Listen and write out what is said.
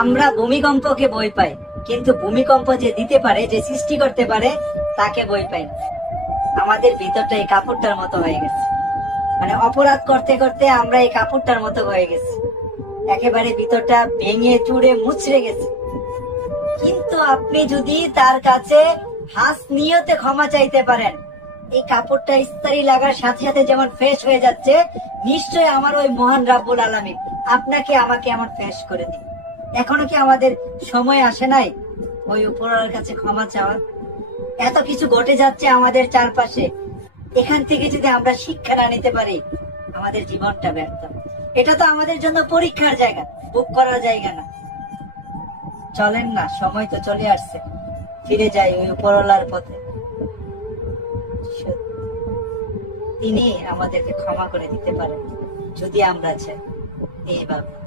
আমরা ভূমিকম্পকে ভয় পাই, কিন্তু ভূমিকম্প যে দিতে পারে, যে সৃষ্টি করতে পারে, তাকে ভয় পাই না। আমাদের ভিতরটা এই কাপড়টার মতো হয়ে গেছে, মানে অপরাধ করতে করতে আমরা এই কাপড়টার মতো হয়ে গেছি, একেবারে ভিতরটা ভেঙে চুরে মুচড়ে গেছে। কিন্তু আপনি যদি তার কাছে হাস নিয়তে ক্ষমা চাইতে পারেন, এই কাপড়টা ইস্তারি লাগার সাথে সাথে যেমন ফ্রেশ হয়ে যাচ্ছে, নিশ্চয় আমার ওই মহান রাব্বুল আলামিন আপনাকে আমাকে এমন ফ্রেশ করে দিন। এখনো কি আমাদের সময় আসে নাই ওই উপরওয়ালার কাছে ক্ষমা চাওয়ার? এত কিছু ঘটে যাচ্ছে আমাদের চারপাশে, এখান থেকে যদি আমরা শিক্ষা না নিতে পারি, আমাদের জীবনটা ব্যর্থ। এটা তো আমাদের জন্য পরীক্ষার জায়গা, বুক করার জায়গা না। চলেন না, সময় তো চলে আসছে, ফিরে যাই ওই উপরওয়ালার পথে। তিনি আমাদেরকে ক্ষমা করে দিতে পারেন যদি আমরা চাই। এইভাবে